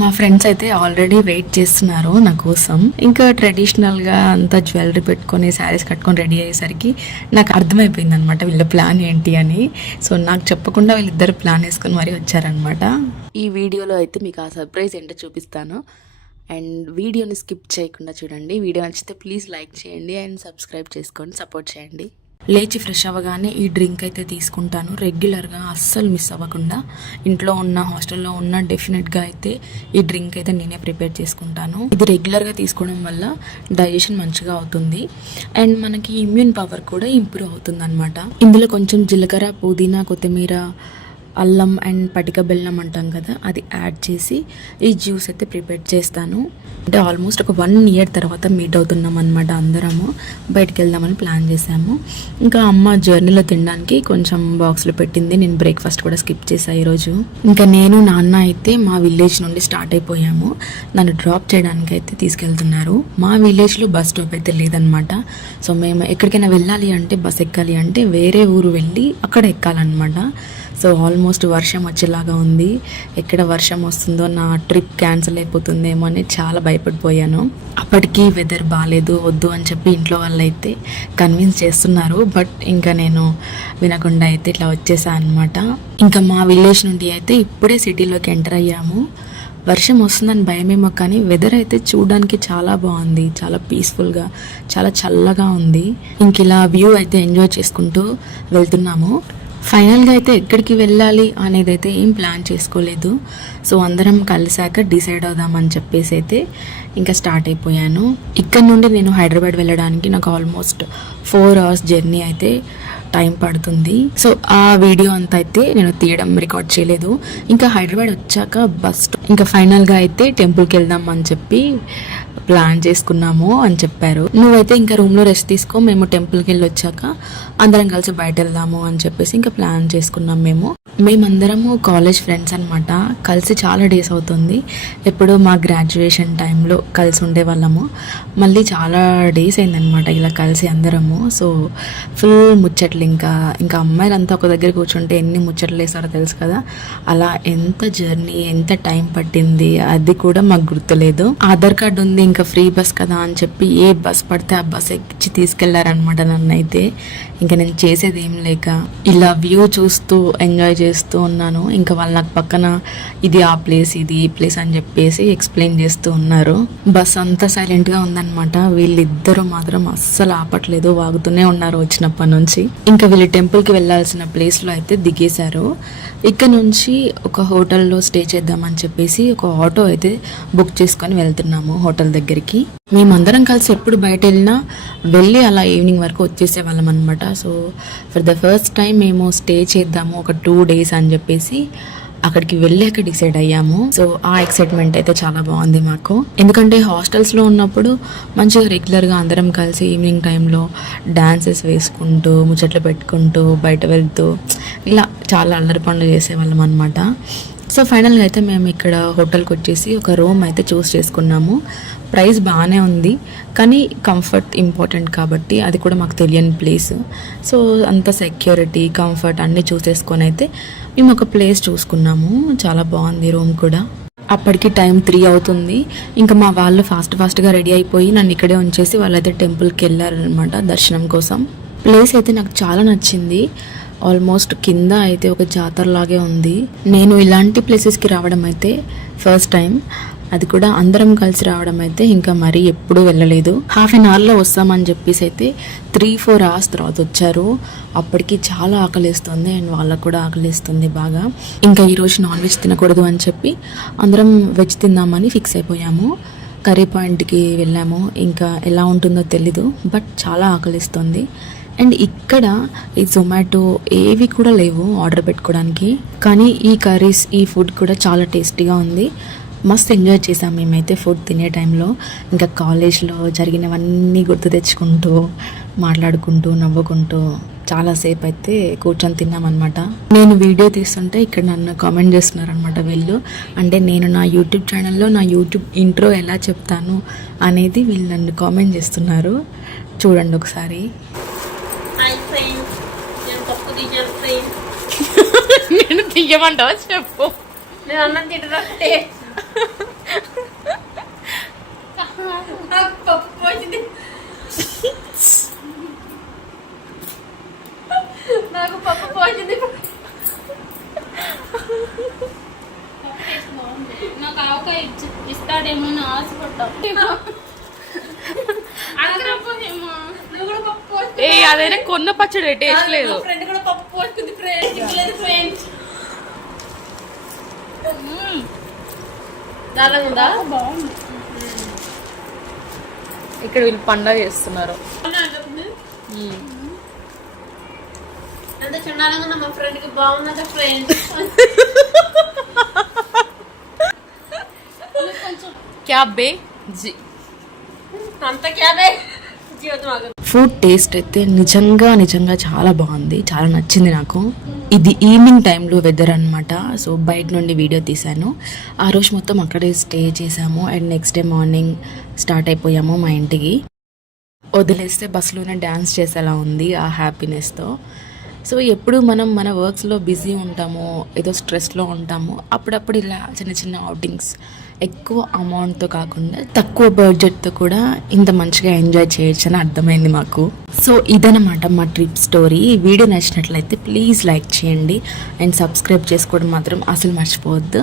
మా ఫ్రెండ్స్ అయితే already wait చేస్తున్నారు నా కోసం. ఇంకా ట్రెడిషనల్ గా అంతా జ్యువెలరీ పెట్టుకొని శారీస్ కట్టుకొని రెడీ అయ్యేసరికి నాకు అర్థమైపోయింది అనమాట వీళ్ళ ప్లాన్ ఏంటి అని. సో నాకు చెప్పకుండా వీళ్ళిద్దరు ప్లాన్ వేసుకొని మరీ వచ్చారనమాట. ఈ వీడియోలో అయితే మీకు ఆ సర్ప్రైజ్ ఏంటో చూపిస్తాను. అండ్ వీడియోని స్కిప్ చేయకుండా చూడండి. వీడియో నచ్చితే ప్లీజ్ లైక్ చేయండి అండ్ సబ్స్క్రైబ్ చేసుకోండి, సపోర్ట్ చేయండి. లేచి ఫ్రెష్ అవ్వగానే ఈ డ్రింక్ అయితే తీసుకుంటాను రెగ్యులర్గా, అస్సలు మిస్ అవ్వకుండా. ఇంట్లో ఉన్న హాస్టల్లో ఉన్న డెఫినెట్గా అయితే ఈ డ్రింక్ అయితే నేనే ప్రిపేర్ చేసుకుంటాను. ఇది రెగ్యులర్గా తీసుకోవడం వల్ల డైజెషన్ మంచిగా అవుతుంది అండ్ మనకి ఇమ్యూన్ పవర్ కూడా ఇంప్రూవ్ అవుతుంది అనమాట. ఇందులో కొంచెం జీలకర్ర, పుదీనా, కొత్తిమీర, అల్లం అండ్ పటిక బెల్లం అంటాం కదా, అది యాడ్ చేసి ఈ జ్యూస్ అయితే ప్రిపేర్ చేస్తాను. అంటే ఆల్మోస్ట్ ఒక 1 year తర్వాత మీట్ అవుతున్నాం అనమాట. అందరము బయటికి వెళ్దామని ప్లాన్ చేసాము. ఇంకా అమ్మ జర్నీలో తినడానికి కొంచెం బాక్స్లో పెట్టింది. నేను బ్రేక్ఫాస్ట్ కూడా స్కిప్ చేశాను ఈరోజు. ఇంకా నేను నాన్న అయితే మా విలేజ్ నుండి స్టార్ట్ అయిపోయాము. నన్ను డ్రాప్ చేయడానికి అయితే తీసుకెళ్తున్నారు. మా విలేజ్లో బస్ స్టాప్ అయితే లేదనమాట. సో మేము ఎక్కడికైనా వెళ్ళాలి అంటే, బస్ ఎక్కాలి అంటే వేరే ఊరు వెళ్ళి అక్కడ ఎక్కాలన్నమాట. సో ఆల్మోస్ట్ వర్షం వచ్చేలాగా ఉంది. ఎక్కడ వర్షం వస్తుందో నా ట్రిప్ క్యాన్సిల్ అయిపోతుందేమో అని చాలా భయపడిపోయాను. అప్పటికి వెదర్ బాగాలేదు, వద్దు అని చెప్పి ఇంట్లో వాళ్ళు అయితే కన్విన్స్ చేస్తున్నారు. బట్ ఇంకా నేను వినకుండా అయితే ఇట్లా వచ్చేసాను అనమాట. ఇంకా మా విలేజ్ నుండి అయితే ఇప్పుడే సిటీలోకి ఎంటర్ అయ్యాము. వర్షం వస్తుందని భయమేమో కానీ వెదర్ అయితే చూడడానికి చాలా బాగుంది. చాలా పీస్ఫుల్గా, చాలా చల్లగా ఉంది. ఇంక ఇలా వ్యూ అయితే ఎంజాయ్ చేసుకుంటూ వెళ్తున్నాము. ఫైనల్గా అయితే ఎక్కడికి వెళ్ళాలి అనేది అయితే ఏం ప్లాన్ చేసుకోలేదు. సో అందరం కలిసాక డిసైడ్ అవుదామని చెప్పేసి అయితే ఇంకా స్టార్ట్ అయిపోయాను. ఇక్కడ నుండి నేను హైదరాబాద్ వెళ్ళడానికి నాకు ఆల్మోస్ట్ 4 hours జర్నీ అయితే టైం పడుతుంది. సో ఆ వీడియో అంతా అయితే నేను తీయడం రికార్డ్ చేయలేదు. ఇంకా హైదరాబాద్ వచ్చాక బస్ ఇంకా ఫైనల్గా అయితే టెంపుల్కి వెళ్దాం అని చెప్పి ప్లాన్ చేసుకున్నాము అని చెప్పారు. నువ్వైతే ఇంకా రూమ్లో రెస్ట్ తీసుకో, మేము టెంపుల్కి వెళ్ళి వచ్చాక అందరం కలిసి బయట వెళ్దాము అని చెప్పేసి ఇంకా ప్లాన్ చేసుకున్నాం. మేమందరము కాలేజ్ ఫ్రెండ్స్ అనమాట. కలిసి చాలా డేస్ అవుతుంది. ఎప్పుడు మా గ్రాడ్యుయేషన్ టైంలో కలిసి ఉండేవాళ్ళము. మళ్ళీ చాలా డేస్ అయిందనమాట ఇలా కలిసి అందరము. సో ఫుల్ ముచ్చట్లు. ఇంకా అమ్మాయిలంతా ఒక దగ్గర కూర్చుంటే ఎన్ని ముచ్చట్లు వేస్తారో తెలుసు కదా. అలా ఎంత జర్నీ, ఎంత టైం పట్టింది అది కూడా మాకు గుర్తులేదు. ఆధార్ కార్డు ఉంది, ఇంకా ఫ్రీ బస్ కదా అని చెప్పి ఏ బస్ పడితే ఆ బస్ ఎక్కించి తీసుకెళ్లారనమాట నన్ను అయితే. ఇంకా నేను చేసేది ఏం లేక ఇలా వ్యూ చూస్తూ ఎంజాయ్ చేస్తూ ఉన్నాను. ఇంకా వాళ్ళు నాకు పక్కన ఇది ఆ ప్లేస్, ఇది ఈ ప్లేస్ అని చెప్పేసి ఎక్స్ప్లెయిన్ చేస్తూ ఉన్నారు. బస్ అంతా సైలెంట్గా ఉందన్నమాట. వీళ్ళిద్దరూ మాత్రం అస్సలు ఆపట్లేదు, వాగుతూనే ఉన్నారు వచ్చినప్పటి నుంచి. ఇంకా వీళ్ళు టెంపుల్కి వెళ్ళాల్సిన ప్లేస్లో అయితే దిగేశారు. ఇక్కడ నుంచి ఒక హోటల్లో స్టే చేద్దామని చెప్పేసి ఒక ఆటో అయితే బుక్ చేసుకొని వెళ్తున్నాము హోటల్ దగ్గరికి. మేమందరం కలిసి ఎప్పుడు బయట వెళ్ళి అలా ఈవినింగ్ వరకు వచ్చేసే వాళ్ళం అనమాట. So for the first time మేము స్టే చేద్దాము ఒక 2 days అని చెప్పేసి అక్కడికి వెళ్ళాక డిసైడ్ అయ్యాము. సో ఆ ఎక్సైట్మెంట్ అయితే చాలా బాగుంది మాకు. ఎందుకంటే హాస్టల్స్లో ఉన్నప్పుడు మంచిగా రెగ్యులర్గా అందరం కలిసి ఈవినింగ్ టైంలో డాన్సెస్ వేసుకుంటూ, ముచ్చట్లు పెట్టుకుంటూ, బయట వెళ్తూ ఇలా చాలా అల్లరి పనులు చేసేవాళ్ళం అనమాట. సో ఫైనల్గా అయితే మేము ఇక్కడ హోటల్కి వచ్చేసి ఒక రూమ్ అయితే చూస్ చేసుకున్నాము. ప్రైస్ బాగానే ఉంది కానీ కంఫర్ట్ ఇంపార్టెంట్ కాబట్టి అది కూడా మాకు తెలియని ప్లేస్. సో అంత సెక్యూరిటీ, కంఫర్ట్ అన్నీ చూసేసుకొని అయితే మేము ఒక ప్లేస్ చూసుకున్నాము. చాలా బాగుంది రూమ్ కూడా. అప్పటికి టైం 3 అవుతుంది. ఇంకా మా వాళ్ళు ఫాస్ట్గా రెడీ అయిపోయి నన్ను ఇక్కడే ఉంచేసి వాళ్ళైతే టెంపుల్కి వెళ్ళారనమాట దర్శనం కోసం. ప్లేస్ అయితే నాకు చాలా నచ్చింది. ఆల్మోస్ట్ కింద అయితే ఒక జాతర లాగే ఉంది. నేను ఇలాంటి ప్లేసెస్కి రావడం అయితే ఫస్ట్ టైం. అది కూడా అందరం కలిసి రావడం అయితే ఇంకా మరీ ఎప్పుడూ వెళ్ళలేదు. 1/2 hourలో వస్తామని చెప్పేసి అయితే 3-4 hours తర్వాత వచ్చారు. అప్పటికి చాలా ఆకలిస్తుంది అండ్ వాళ్ళకు కూడా ఆకలిస్తుంది బాగా. ఇంకా ఈరోజు నాన్ వెజ్ తినకూడదు అని చెప్పి అందరం వెజ్ తిందామని ఫిక్స్ అయిపోయాము. కర్రీ పాయింట్కి వెళ్ళాము. ఇంకా ఎలా ఉంటుందో తెలీదు, బట్ చాలా ఆకలిస్తుంది. అండ్ ఇక్కడ ఈ జొమాటో ఏవి కూడా లేవు ఆర్డర్ పెట్టుకోవడానికి. కానీ ఈ కర్రీస్, ఈ ఫుడ్ కూడా చాలా టేస్టీగా ఉంది. మస్తు ఎంజాయ్ చేసాం మేమైతే ఫుడ్ తినే టైంలో. ఇంకా కాలేజ్లో జరిగినవన్నీ గుర్తు తెచ్చుకుంటూ, మాట్లాడుకుంటూ, నవ్వుకుంటూ చాలాసేపు అయితే కూర్చొని తిన్నామన్నమాట. నేను వీడియో తీస్తుంటే ఇక్కడ నన్ను కామెంట్ చేస్తున్నారనమాట వీళ్ళు. అంటే నేను నా యూట్యూబ్ ఛానల్లో నా యూట్యూబ్ ఇంట్రో ఎలా చెప్తాను అనేది వీళ్ళు నన్ను కామెంట్ చేస్తున్నారు. చూడండి ఒకసారి. నేను తీయమంటావా చెప్పు. నేను అన్నం తింటే నాకు ఆవకాయ ఇస్తాడేమో అని ఆశపడ్డా. అడగరాపోయేమో నువ్వు కూడా పప్పు ఏ అదైనా కొన్న పచ్చడి టేస్ట్ లేదు. ఫ్రెండ్ కూడా పప్పు పోసుకుంది ఫ్రెండ్స్. దారంగా బాగుంది. ఇక్కడ వీళ్ళు పండగ చేస్తున్నారు. అంత చుండాలంగా మా ఫ్రెండ్ కి బాగున్నదా ఫ్రెండ్స్. క్యాబే జీ అంత క్యాబే జీవితం. ఫుడ్ టేస్ట్ అయితే నిజంగా చాలా బాగుంది, చాలా నచ్చింది నాకు. ఇది ఈవినింగ్ టైంలో వెదర్ అనమాట. సో బయట నుండి వీడియో తీశాను. ఆ రోజు మొత్తం అక్కడే స్టే చేసాము and next day morning start అయిపోయాము మా ఇంటికి. వదిలేస్తే బస్సులోనే డ్యాన్స్ చేసేలా ఉంది ఆ హ్యాపీనెస్తో. సో ఎప్పుడు మనం మన వర్క్స్లో బిజీ ఉంటాము, ఏదో స్ట్రెస్లో ఉంటాము, అప్పుడప్పుడు ఇలా చిన్న చిన్న అవుటింగ్స్ ఎక్కువ అమౌంట్తో కాకుండా తక్కువ బడ్జెట్తో కూడా ఇంత మంచిగా ఎంజాయ్ చేయొచ్చు అని అర్థమైంది మాకు. సో ఇదనమాట మా ట్రిప్ స్టోరీ. వీడియో నచ్చినట్లయితే ప్లీజ్ లైక్ చేయండి అండ్ సబ్స్క్రైబ్ చేసుకోవడం మాత్రం అసలు మర్చిపోవద్దు.